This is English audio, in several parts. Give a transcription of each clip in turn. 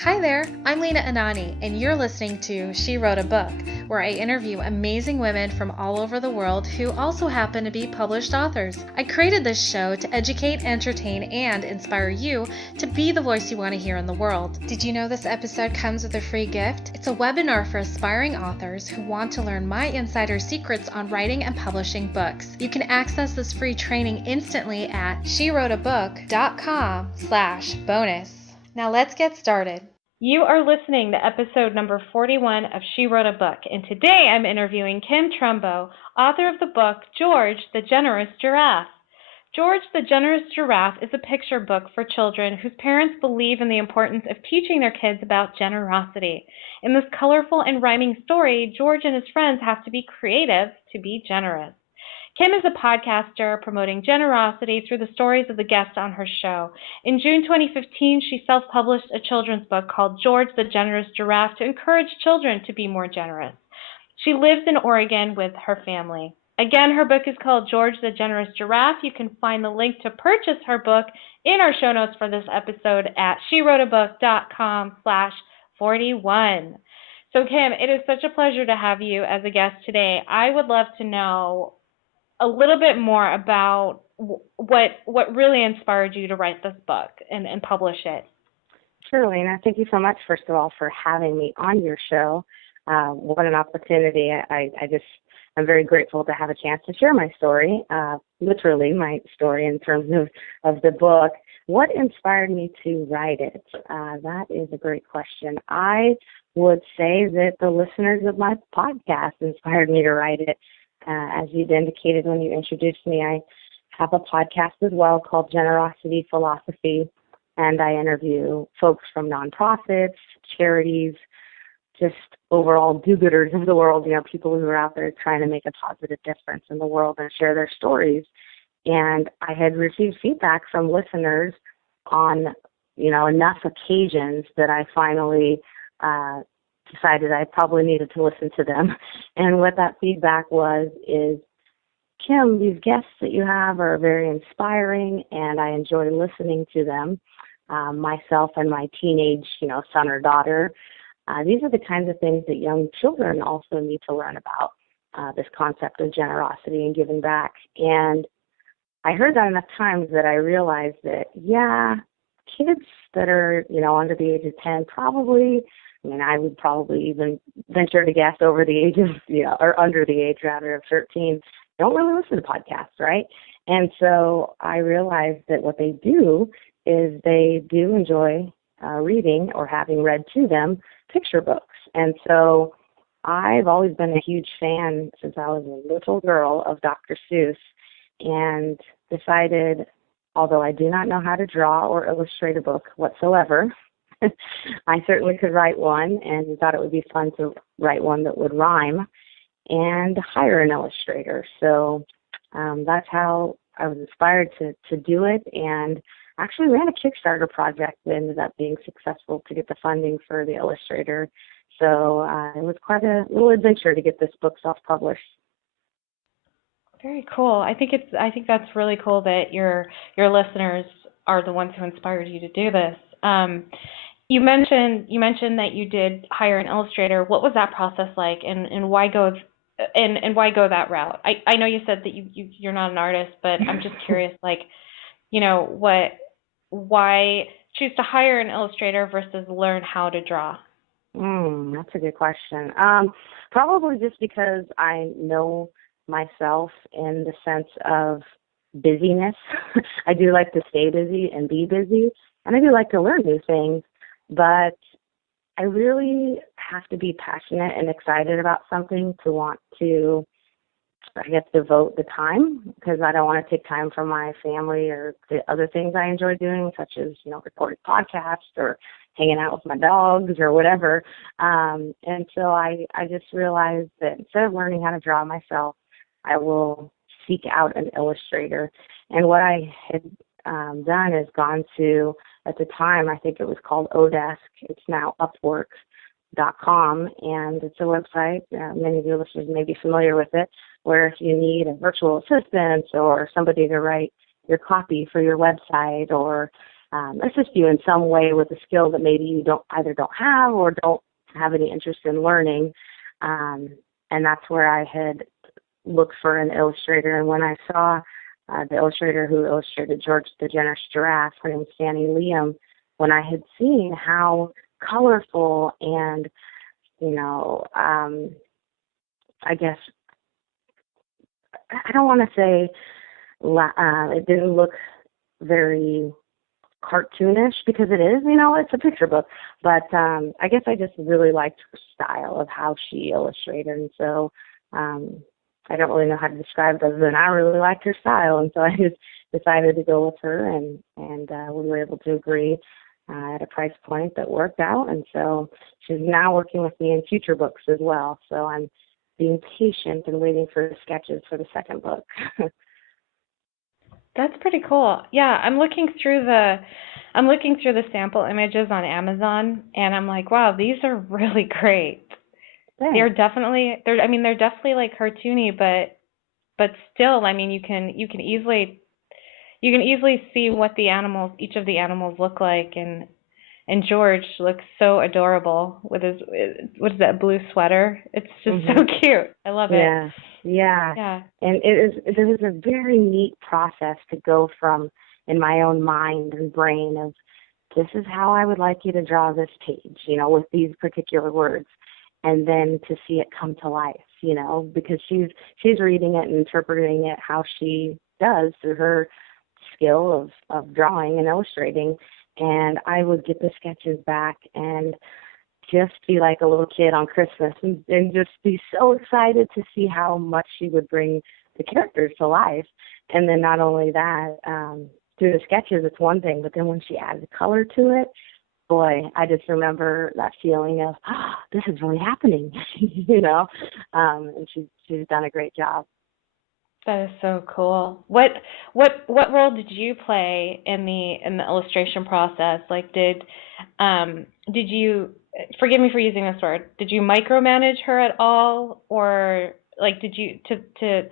Hi there, I'm Lena Anani, and you're listening to She Wrote a Book, where I interview amazing women from all over the world who also happen to be published authors. I created this show to educate, entertain, and inspire you to be the voice you want to hear in the world. Did you know this episode comes with a free gift? It's a webinar for aspiring authors who want to learn my insider secrets on writing and publishing books. You can access this free training instantly at SheWroteABook.com/bonus. Now let's get started. You are listening to episode number 41 of She Wrote a Book, and today I'm interviewing Kim Trumbo, author of the book George The Generous Giraffe. George The Generous Giraffe is a picture book for children whose parents believe in the importance of teaching their kids about generosity. In this colorful and rhyming story, George and his friends have to be creative to be generous. Kim is a podcaster promoting generosity through the stories of the guests on her show. In June 2015, she self-published a children's book called George the Generous Giraffe to encourage children to be more generous. She lives in Oregon with her family. Again, her book is called George the Generous Giraffe. You can find the link to purchase her book in our show notes for this episode at SheWroteABook.com/41. So Kim, it is such a pleasure to have you as a guest today. I would love to know a little bit more about what really inspired you to write this book and publish it. Sure, Lena. Thank you so much, first of all, for having me on your show. What an opportunity. I'm very grateful to have a chance to share my story, literally my story in terms of the book. What inspired me to write it? That is a great question. I would say that the listeners of my podcast inspired me to write it. As you'd indicated when you introduced me, I have a podcast as well called Generosity Philosophy, and I interview folks from nonprofits, charities, just overall do-gooders of the world, people who are out there trying to make a positive difference in the world and share their stories. And I had received feedback from listeners on, enough occasions that I finally decided I probably needed to listen to them. And what that feedback is, Kim, these guests that you have are very inspiring, and I enjoy listening to them. Myself and my teenage, son or daughter, these are the kinds of things that young children also need to learn about, this concept of generosity and giving back. And I heard that enough times that I realized that, kids that are, under the age of 10 probably, I would probably even venture to guess over the age of, or under the age rather of 13, don't really listen to podcasts, right? And so I realized that what they do is they do enjoy reading or having read to them picture books. And so I've always been a huge fan since I was a little girl of Dr. Seuss, and decided, although I do not know how to draw or illustrate a book whatsoever, I certainly could write one, and thought it would be fun to write one that would rhyme and hire an illustrator. So that's how I was inspired to do it, and actually ran a Kickstarter project that ended up being successful to get the funding for the illustrator. So it was quite a little adventure to get this book self-published. Very cool. I think that's really cool that your listeners are the ones who inspired you to do this. You mentioned that you did hire an illustrator. What was that process like, and why go that route? I know you said that you're not an artist, but I'm just curious, why choose to hire an illustrator versus learn how to draw? That's a good question. Probably just because I know myself in the sense of busyness. I do like to stay busy and be busy, and I do like to learn new things, but I really have to be passionate and excited about something to want to, devote the time, because I don't want to take time from my family or the other things I enjoy doing, such as, recording podcasts or hanging out with my dogs or whatever. And so I just realized that instead of learning how to draw myself, I will seek out an illustrator. And what I had done is gone to, at the time, I think it was called Odesk. It's now Upwork.com, and it's a website. Many of your listeners may be familiar with it, where if you need a virtual assistant or somebody to write your copy for your website, or assist you in some way with a skill that maybe you don't have or don't have any interest in learning. And that's where I had looked for an illustrator. And when I saw the illustrator who illustrated George The Generous Giraffe, her name was Fannie Liam, when I had seen how colorful and, I guess, I don't want to say it didn't look very cartoonish, because it is, it's a picture book, but I guess I just really liked her style of how she illustrated, and so I don't really know how to describe it other than I really liked her style, and so I just decided to go with her, and we were able to agree at a price point that worked out, and so she's now working with me in future books as well, so I'm being patient and waiting for the sketches for the second book. That's pretty cool. Yeah, I'm looking through the sample images on Amazon, and I'm like, wow, these are really great. Thanks. They're definitely like cartoony, but still, I mean, you can easily see what each of the animals look like, and George looks so adorable with his, what is that, blue sweater? It's just so cute. I love it. Yeah. And it was a very neat process to go from, in my own mind and brain, of this is how I would like you to draw this page, with these particular words, and then to see it come to life, because she's reading it and interpreting it how she does through her skill of drawing and illustrating. And I would get the sketches back and just be like a little kid on Christmas and just be so excited to see how much she would bring the characters to life. And then not only that, through the sketches, it's one thing, but then when she added color to it, boy, I just remember that feeling of, this is really happening, and she's done a great job. That is so cool. What role did you play in the illustration process? Like, did you, forgive me for using this word, did you micromanage her at all, or like did you to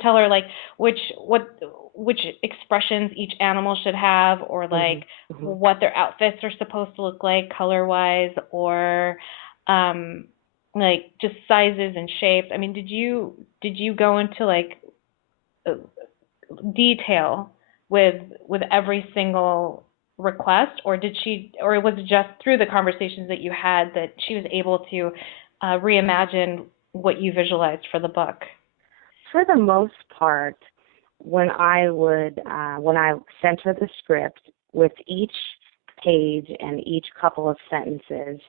tell her like which expressions each animal should have, or like what their outfits are supposed to look like color-wise, or like just sizes and shapes? I mean, did you go into like detail with every single request, or was it just through the conversations that you had that she was able to reimagine what you visualized for the book? For the most part, when I sent her the script with each page and each couple of sentences,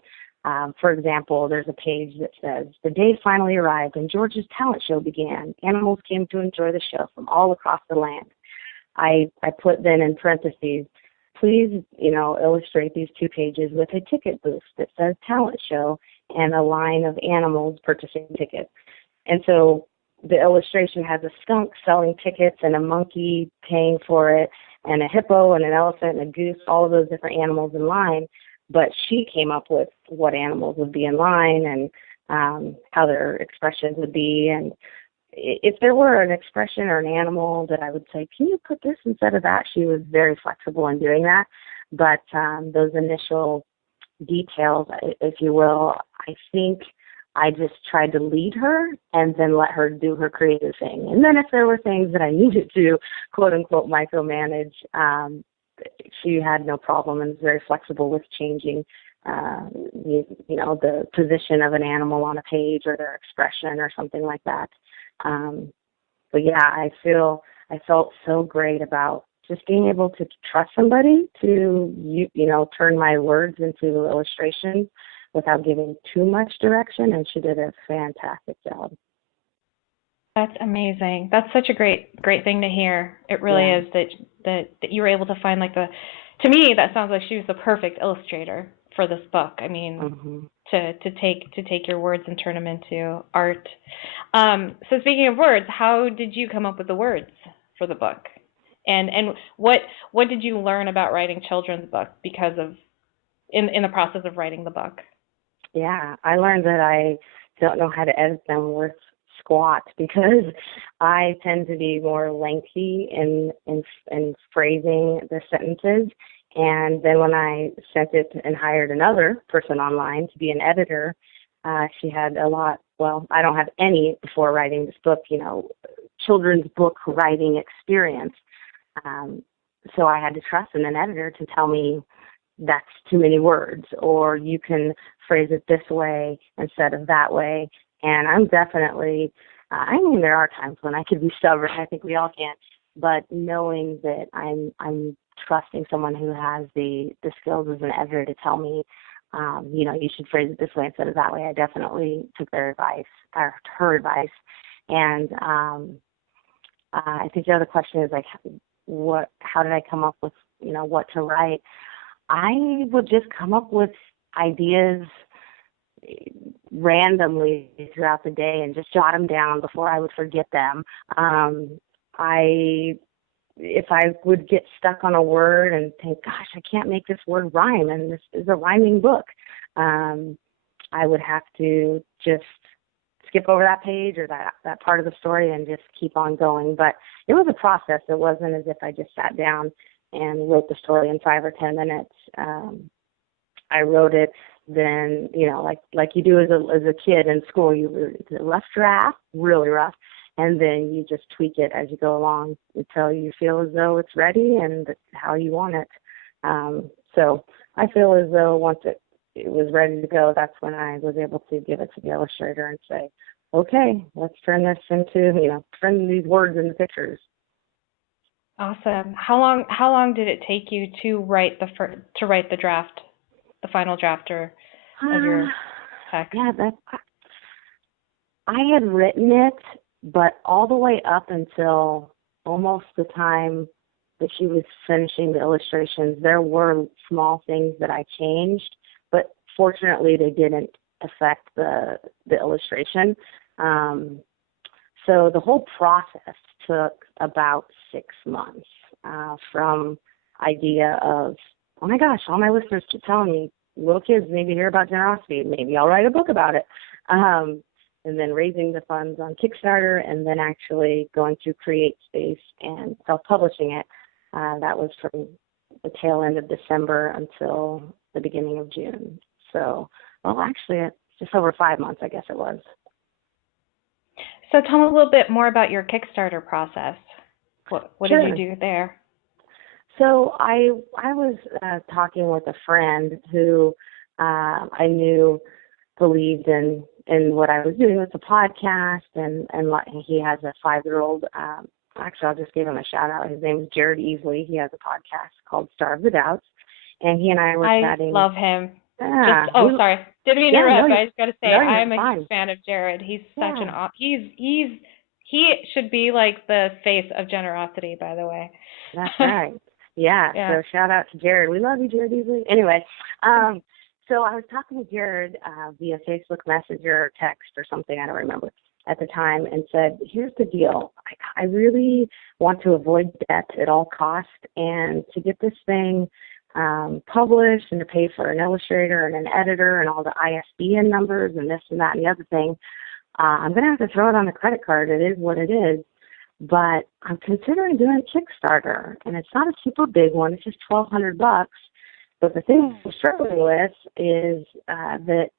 for example, there's a page that says, "The day finally arrived and George's talent show began. Animals came to enjoy the show from all across the land." I put then in parentheses, "Please, illustrate these 2 pages with a ticket booth that says talent show and a line of animals purchasing tickets." And so the illustration has a skunk selling tickets and a monkey paying for it and a hippo and an elephant and a goose, all of those different animals in line. But she came up with what animals would be in line and how their expressions would be. And if there were an expression or an animal that I would say, "Can you put this instead of that?" she was very flexible in doing that. But those initial details, if you will, I think I just tried to lead her and then let her do her creative thing. And then if there were things that I needed to, quote unquote, micromanage, she had no problem and was very flexible with changing, the position of an animal on a page or their expression or something like that. But yeah, I felt so great about just being able to trust somebody to, turn my words into illustrations without giving too much direction, and she did a fantastic job. That's amazing. That's such a great thing to hear. It really is that you were able to find to me that sounds like she was the perfect illustrator for this book. I mean, to take your words and turn them into art. So speaking of words, how did you come up with the words for the book? And what did you learn about writing children's books because of in the process of writing the book? Yeah, I learned that I don't know how to edit them worth squat, because I tend to be more lengthy in phrasing the sentences, And then when I sent it and hired another person online to be an editor, she had a lot, well, I don't have any before writing this book, children's book writing experience. So I had to trust in an editor to tell me that's too many words, or you can phrase it this way instead of that way. And I'm definitely, there are times when I could be stubborn. I think we all can. But knowing that I'm trusting someone who has the skills as an editor to tell me, you should phrase it this way instead of that way, I definitely took their advice, or her advice. And I think the other question is, like, how did I come up with, what to write? I would just come up with ideas randomly throughout the day and just jot them down before I would forget them. If I would get stuck on a word and think, gosh, I can't make this word rhyme, and this is a rhyming book, I would have to just skip over that page or that part of the story and just keep on going. But it was a process. It wasn't as if I just sat down and wrote the story in 5 or 10 minutes. I wrote it then, like you do as a kid in school. You read the rough draft, really rough, and then you just tweak it as you go along until you feel as though it's ready and how you want it. So I feel as though once it was ready to go, that's when I was able to give it to the illustrator and say, okay, let's turn this into, turn these words into pictures. Awesome. How long did it take you to write the draft, the final draft of your text? Yeah, I had written it, but all the way up until almost the time that she was finishing the illustrations, there were small things that I changed, but fortunately they didn't affect the illustration. So the whole process took about 6 months from idea of, oh my gosh, all my listeners keep telling me, little kids need to hear about generosity. Maybe I'll write a book about it. And then raising the funds on Kickstarter, and then actually going through CreateSpace and self-publishing it. That was from the tail end of December until the beginning of June. So, well, actually, it's just over 5 months, I guess it was. So tell me a little bit more about your Kickstarter process. What Sure. did you do there? So I was talking with a friend who I knew believed in what I was doing with the podcast, and he has a 5-year-old. Actually, I'll just give him a shout out. His name is Jared Easley. He has a podcast called Starve the Doubts, and he and I were chatting. I love him. Yeah, Sorry, didn't mean to interrupt. I just got to say, I'm a huge fan of Jared. He's such an he should be like the face of generosity, by the way. That's right. Yeah. So shout out to Jared. We love you, Jared Easley. Anyway, so I was talking to Jared via Facebook Messenger or text or something, I don't remember at the time, and said, here's the deal. I really want to avoid debt at all costs, and to get this thing published and to pay for an illustrator and an editor and all the ISBN numbers and this and that and the other thing, I'm going to have to throw it on the credit card. It is what it is. But I'm considering doing a Kickstarter, and it's not a super big one. It's just $1,200. But the thing I'm struggling with is that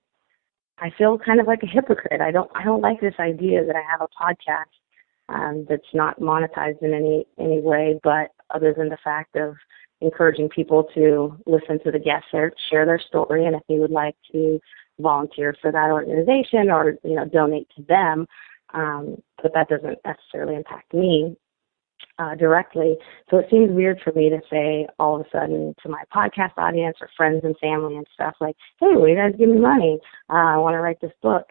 I feel kind of like a hypocrite. I don't like this idea that I have a podcast that's not monetized in any way, but other than the fact of encouraging people to listen to the guests or share their story, and if they would like to volunteer for that organization or donate to them, but that doesn't necessarily impact me directly. So it seems weird for me to say all of a sudden to my podcast audience or friends and family and stuff like, hey, will you guys give me money? I want to write this book.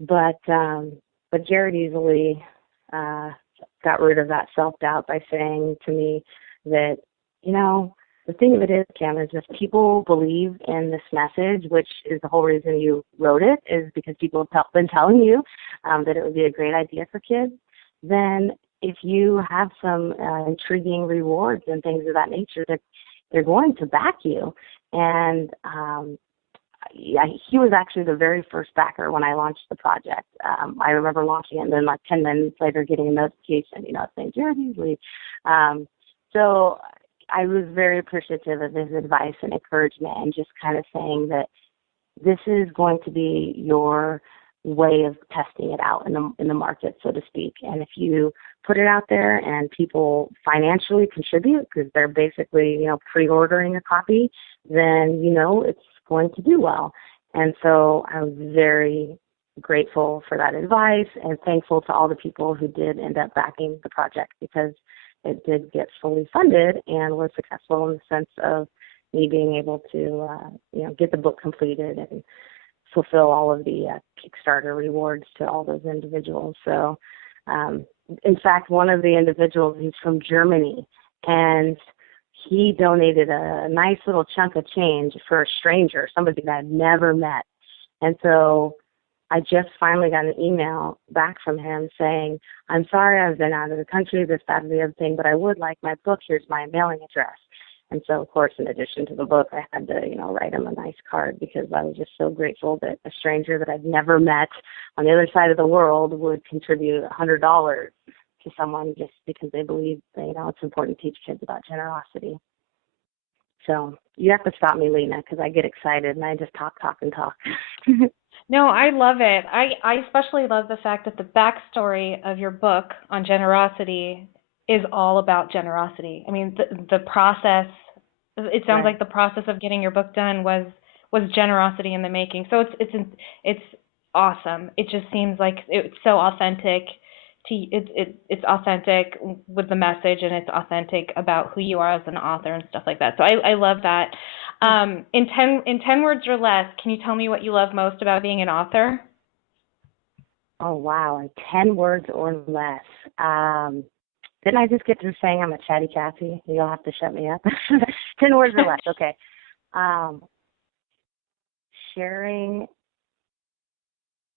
But Jared easily got rid of that self-doubt by saying to me that, the thing of it is, Kim, is if people believe in this message, which is the whole reason you wrote it, is because people have been telling you that it would be a great idea for kids, then if you have some intriguing rewards and things of that nature, that they're going to back you. And he was actually the very first backer when I launched the project. I remember launching it and then like 10 minutes later getting a notification, saying, Jared Easley. So I was very appreciative of his advice and encouragement, and just kind of saying that this is going to be your way of testing it out in the market, so to speak. And if you put it out there and people financially contribute because they're basically, pre-ordering a copy, then, it's going to do well. And so I was very grateful for that advice and thankful to all the people who did end up backing the project, because it did get fully funded and was successful in the sense of me being able to, get the book completed and fulfill all of the Kickstarter rewards to all those individuals. So, in fact, one of the individuals, he's from Germany, and he donated a nice little chunk of change for a stranger, somebody that I'd never met. And so I just finally got an email back from him saying, I'm sorry I've been out of the country, this, that, and the other thing, but I would like my book. Here's my mailing address. And so, of course, in addition to the book, I had to, write him a nice card, because I was just so grateful that a stranger that I'd never met on the other side of the world would contribute $100 to someone just because they believe that, it's important to teach kids about generosity. So you have to stop me, Lena, because I get excited and I just talk. No, I love it. I especially love the fact that the backstory of your book on generosity is all about generosity. I mean, the process, it sounds like the process of getting your book done was generosity in the making. So it's awesome. It just seems like it's so authentic. It's authentic with the message, and it's authentic about who you are as an author and stuff like that. So I love that. In 10 words or less, can you tell me what you love most about being an author? Oh, wow. 10 words or less. Didn't I just get through saying I'm a chatty Cathy? You'll have to shut me up. 10 words or less. Okay. Sharing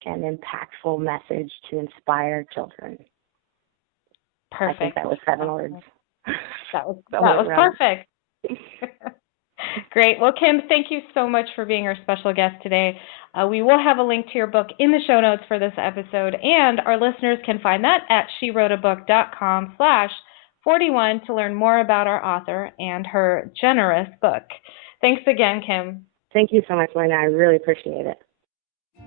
an impactful message to inspire children. Perfect. I think that was 7 words. That was perfect. Great. Well, Kim, thank you so much for being our special guest today. We will have a link to your book in the show notes for this episode, and our listeners can find that at SheWroteABook.com/41 to learn more about our author and her generous book. Thanks again, Kim. Thank you so much, Lena. I really appreciate it.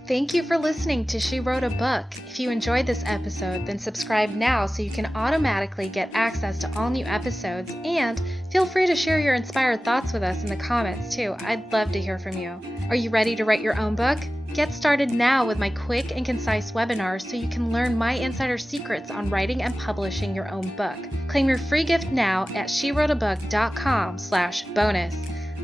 Thank you for listening to She Wrote a Book. If you enjoyed this episode, then subscribe now so you can automatically get access to all new episodes, and feel free to share your inspired thoughts with us in the comments too. I'd love to hear from you. Are you ready to write your own book? Get started now with my quick and concise webinars so you can learn my insider secrets on writing and publishing your own book. Claim your free gift now at SheWroteABook.com/bonus.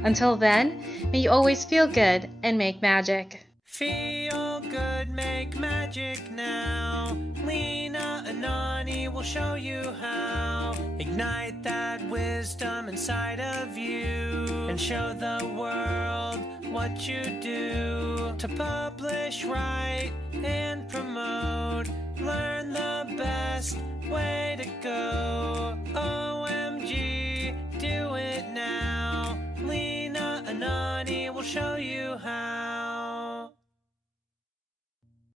Until then, may you always feel good and make magic. Feel good, make magic now. Lena, Anani will show you how. Ignite that wisdom inside of you and show the world what you do. To publish, write, and promote, learn the best way to go.